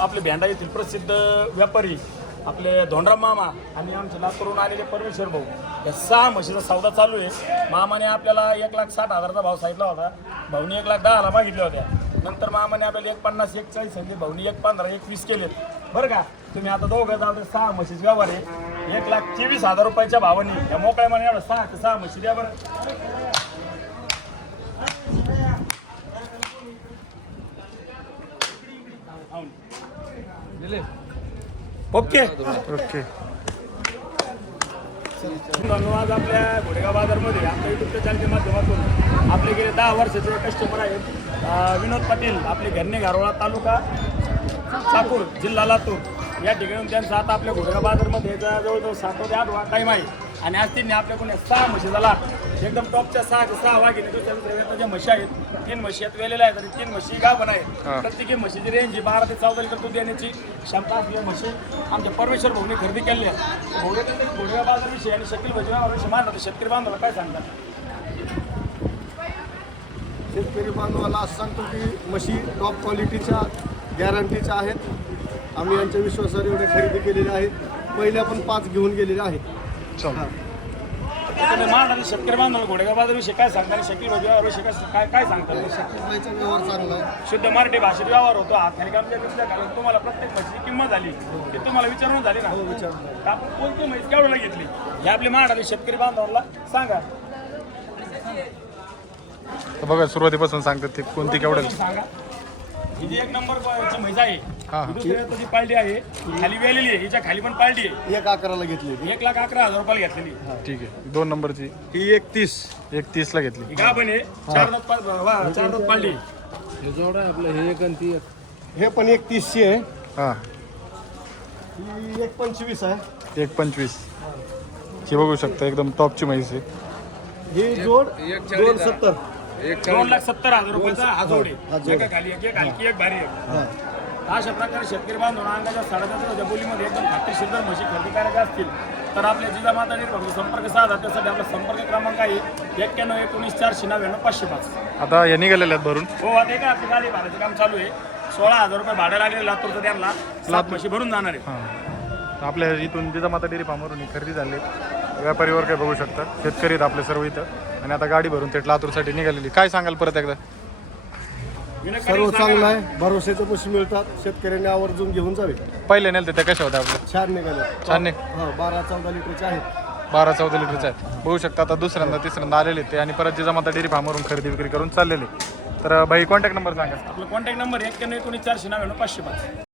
आपले भेंडा येथील प्रसिद्ध व्यापारी आपले धोंडराम मामा आणि आमचे लातूरून आलेले परमेश्वर भाऊ या 6 म्हशीचा सौदा चालू आहे। मामाने आपल्याला 1,60,000चा भाव सांगितला होता, भाऊनी 1,10,000 मागितल्या होत्या। नंतर मामाने आपल्याला 1,50,000 1,40,000 सांगितले, भाऊनी 1,15,000 1,20,000 केलेत बरं का। तुम्ही आता दोघं जाऊ 6 म्हशीचे व्यवहार आहे 1,23,000 रुपयाच्या भावाने या मोकळ्या मने एवढं 6 म्हशी द्या बरं। ओके ओके धन्यवाद। आपल्या घोडेगाव बाजारमध्ये आपल्या युट्यूबच्या चॅनलच्या माध्यमातून आपले गेले 10 वर्षाचे कस्टमर आहेत विनोद पाटील, आपले घरणे गारोळा तालुका चाकूर जिल्हा लातूर या ठिकाणी त्यांचा आता आपल्या घोडेगाव बाजारमध्ये जवळजवळ 7 ते 8 टाईम आहे। आणि आज त्यांनी आपल्याकडून 6 म्हशीचा लाभ एकदम टॉपच्या 6 वाघिणी ज्या म्हशी आहेत 3 म्हशी आहेत वेलेल्या आहेत आणि 3 म्हशी गाभण आहेत। प्रत्येकी म्हशीची रेंज 12 ते 14 लिटर दूध देण्याची क्षमता असलेल्या म्हशी आमच्या परमेश्वर भाऊने खरेदी केली आहे। घोडेगाव बाजारविषयी आणि शकील भजनाविषयी मानला तर शेतकरी बांधवाला काय सांगतात? शेतकरी बांधवाला असं सांगतो की म्हशी टॉप क्वालिटीच्या गॅरंटीच्या आहेत। आम्ही यांच्या विश्वासावर एवढे खरेदी केलेले आहेत, पहिल्या पण 5 घेऊन गेलेले आहेत। मान शेतकरी बांधव घोडेगाव बाजारविषयी काय सांगतात आणि शकील भजनाविषयी काय सांगतात? शेतकऱ्याचा व्यवहार चांगला आहे, शुद्ध मराठी भाषेत व्यवहार होतो। हातखाली घालून तुम्हाला प्रत्येक म्हशीची किंमत झाली की तुम्हाला विचारून झाली ना? विचारून आपण कोणती म्हैस केवढ्याला घेतली हे आपले महाराष्ट्र शेतकरी बांधवांना सांगा। तर बघा सुरुवातीपासून सांगतात ते कोणती केवढं सांगा। ही जी 1 नंबरची म्हैस आहे हा ही दुसऱ्या तशी पाळली आहे, खाली वेलेली आहे, हिच्या खाली पण पाळली आहे। 1,11,000 घेतली, 1,11,000 रुपयाला घेतलेली। ठीक आहे। 2 नंबरची ही 31 ला घेतली। ही गाभण आहे 4 दात पाळली। हे पण 31ची आहे, हां ही 1,25 आहे, 1,25 ही बघू शकता एकदम टॉपची म्हैस आहे। ही जोड 2,70 2,70,000 रुपयाचा हा जोड आहे। एका खाली एक हलकी एक भारी एक। अशा प्रकारे शेतकरी बांधवांना अंगाच्या 4,500 बोलीमध्ये एकदम खात्रीशीर जर म्हशी खरेदी करायच्या असतील तर आपल्या जिजामाता निर्भर संपर्क साधा। त्यासाठी आपला संपर्क क्रमांक आहे 9119499505। आता या निघालेल्या आहेत भरून हो आता एका आपली गाडी भाड्याचं काम चालू आहे। 16,000 रुपये भाडं लागले लातूरचं, त्यांना 7 म्हशी भरून जाणार आहे। हां आपल्या इथून जिजामाता डेअरी फार्मवरून खरेदी झाली। व्यापारीवर काय बघू शकता, शेतकरी आहेत आपले सर्व इथं आणि आता गाडी भरून थेट लातूरसाठी निघालेली। काय सांगाल परत एकदा? सर्व चांगलं आहे, भरोशाचे म्हशी मिळतात, शेतकऱ्यांनी आवर्जून घेऊन जावे। पहिले नेल त्या कशा होत्या आपल्या? छान निघाले, छान नाही 12-14 लिटरचे आहेत। 12-14 लिटरचे आहेत बघू शकता। आता दुसऱ्यांदा तिसऱ्यांदा आलेले ते आणि परत जिजामाता डेअरी फार्मवरून खरेदी विक्री करून चाललेले। तर भाई कॉन्टॅक्ट नंबर सांगा। आपला कॉन्टॅक्ट नंबर 9119499505।